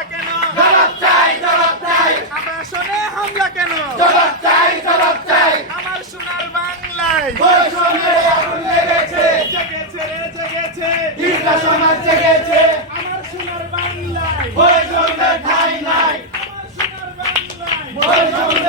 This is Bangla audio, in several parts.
হামলা কেন? জবাব চাই জবাব চাই। আমার সোনে হামলা কেন? জবাব চাই জবাব চাই। আমার সোনার বাংলায়। ওই সোনার আগুন লেগেছে। জেগেছে রে জেগেছে। দীর্ঘা সমাজ জেগেছে। আমার সোনার বাংলায়। ওই সোনার ঠাই নাই। আমার সোনার বাংলায়। ওই সোনার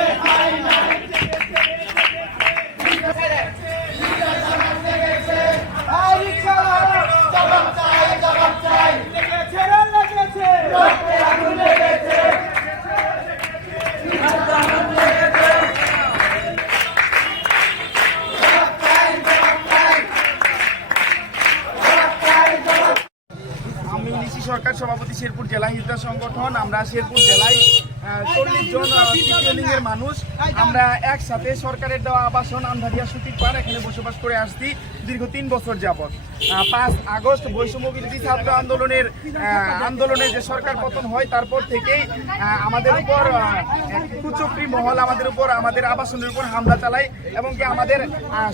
সরকার সভাপতি শেরপুর জেলা হিজড়া সংগঠন আমরা শেরপুর জেলায় চল্লিশ জন লিঙ্গের মানুষ। আমরা একসাথে সরকারের দেওয়া আবাসন আন্ধারিয়া সুতির পার এখানে বসবাস করে আসছি দীর্ঘ তিন বছর যাবৎ। পাঁচ আগস্ট বৈষম্য বিরোধী ছাত্র আন্দোলনের আন্দোলনে যে সরকার পতন হয়, তারপর থেকেই আমাদের উপর কুচক্রি মহল আমাদের উপর, আমাদের আবাসনের উপর হামলা চালায় এবং কি আমাদের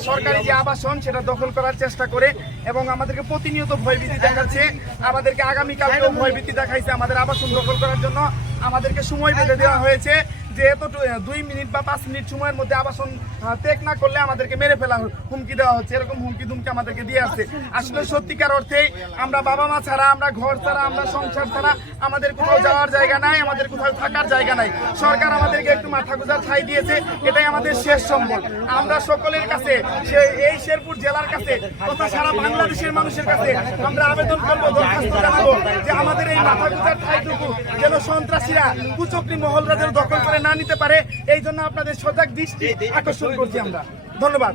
সরকারি যে আবাসন, সেটা দখল করার চেষ্টা করে এবং আমাদেরকে প্রতিনিয়ত ভয়ভীতি দেখাচ্ছে। আমাদেরকে আগামীকালকেও ভয়ভীতি দেখাইছে আমাদের আবাসন দখল করার জন্য। আমাদেরকে সময় দেওয়া হয়েছে। যে এত দুই মিনিট বা পাঁচ মিনিট সময়ের মধ্যে আবাসন ত্যাগ না করলে আমাদেরকে মেরে ফেলা হুমকি দেওয়া হচ্ছে। এরকম হুমকি ধুমকি আমাদেরকে দিয়ে আসছে আসলে সত্যিকার অর্থে আমরা বাবা মা ছাড়া, আমরা ঘর ছাড়া, আমরা সংসার ছাড়া আমাদের কোথাও যাওয়ার জায়গা নাই, আমাদের কোথাও থাকার জায়গা নাই। সরকার আমাদেরকে একটু মাথা গুজার ছাই দিয়েছে। এটাই আমাদের শেষ সম্বল। আমরা সকলের কাছে এই শেরপুর জেলার কাছে তথা সারা বাংলাদেশের মানুষের কাছে আমরা আবেদন করব, দরখাস্ত জানাব যে আমাদের এই মাথা গুজার ঠাইটুকু যেন সন্ত্রাসীরা কুচক্রি মহলরা যেন দখল করে না নিতে পারে এই জন্য আপনাদের সজাগ দৃষ্টি আকর্ষণ করছি আমরা। ধন্যবাদ।